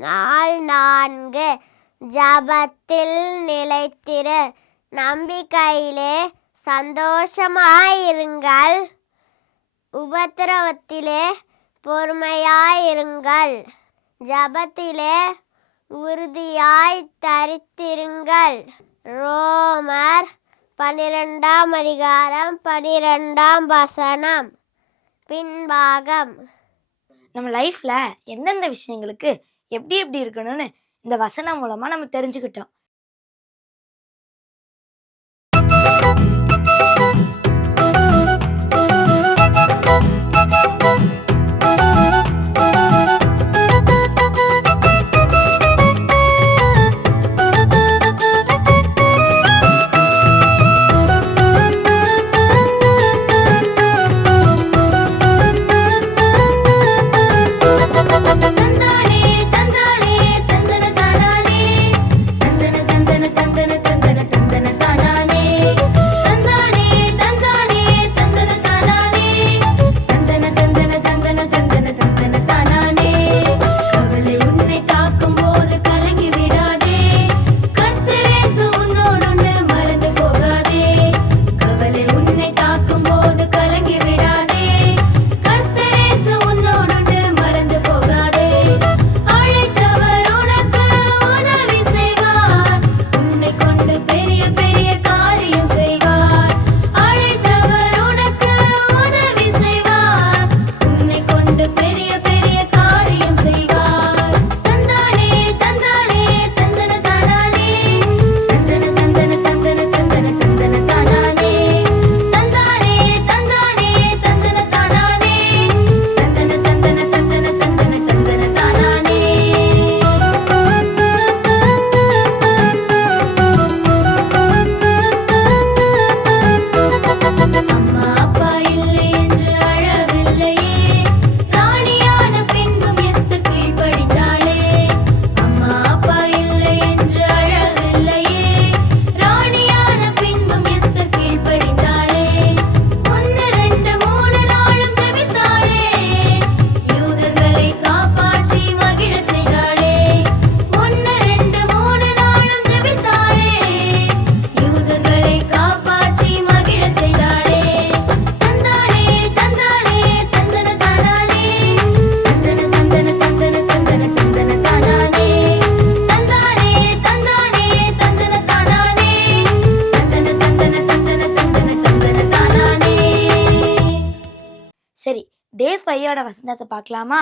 நாள் 4 ஜபத்தில் நிலைத்திரு. நம்பிக்கையிலே சந்தோஷமாயிருங்கள், உபத்திரவத்திலே பொறுமையாயிருங்கள், ஜபத்திலே உறுதியாய் தரித்திருங்கள். ரோமர் 12ஆம் அதிகாரம் 12ஆம் வசனம் பின்பாகம். நம்ம லைஃப்ல எந்தெந்த விஷயங்களுக்கு எப்படி எப்படி இருக்கணும்னு இந்த வசனம் மூலமா நம்ம தெரிஞ்சுக்கிட்டோம். சரி, டே 5 வசனத்தை பார்க்கலாமா?